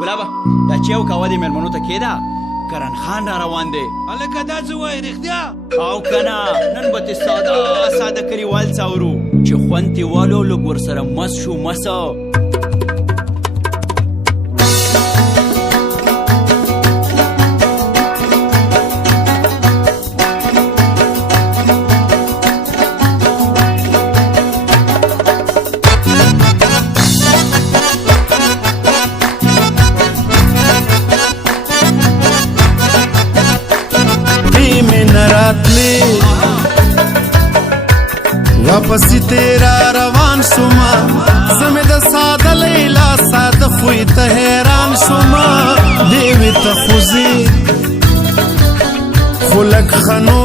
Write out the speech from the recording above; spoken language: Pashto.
ګلابه دا چې یو کوه دې مېلمنو ته کېده کرن خان را روان دی هلکه دا څه وایې رښتیا او که نه نن به تې ساده ساده کلیوال څاورو چې خوند تې والو لږ ورسره مست شو مسه واپسی تیرا روان شما زمه د ساده لیلا ساده خوی ته حیران شما دیوی ته خوزی خلق خنو